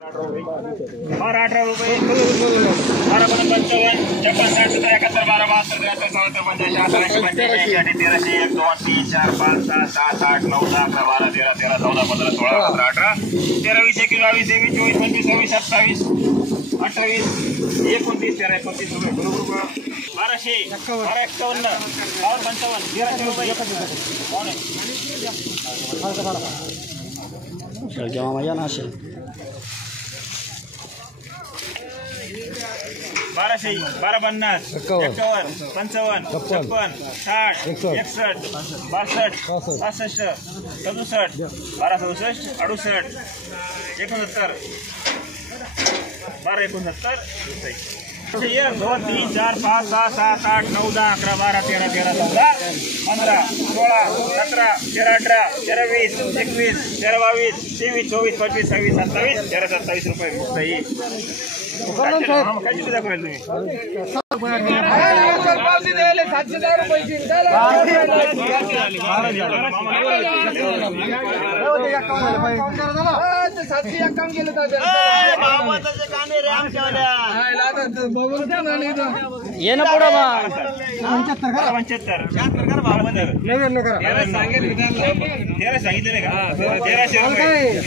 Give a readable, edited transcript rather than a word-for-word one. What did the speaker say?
बारा 18 रुपये 12 55 56 60 71 12 72 73 74 85 86 87 88 1300 1 2 3 4 5 6 7 8 9 10 11 12 13 14 15 16 17 18 13 20 21 22 23 24 25 26 27 28 29 13 29 रुपये बरोबर 1200 12 51 55 1300 रुपये 1200 1250 51 55 56 60 61 62 65 67 12 67 68 69 12 2 3 4 5 6 7 8 9 10 11 12 13 14 15 16 17 18 13 20 21 22 23 24 25 26 27 27 रुपये सही सांगितले का 1300 रुपये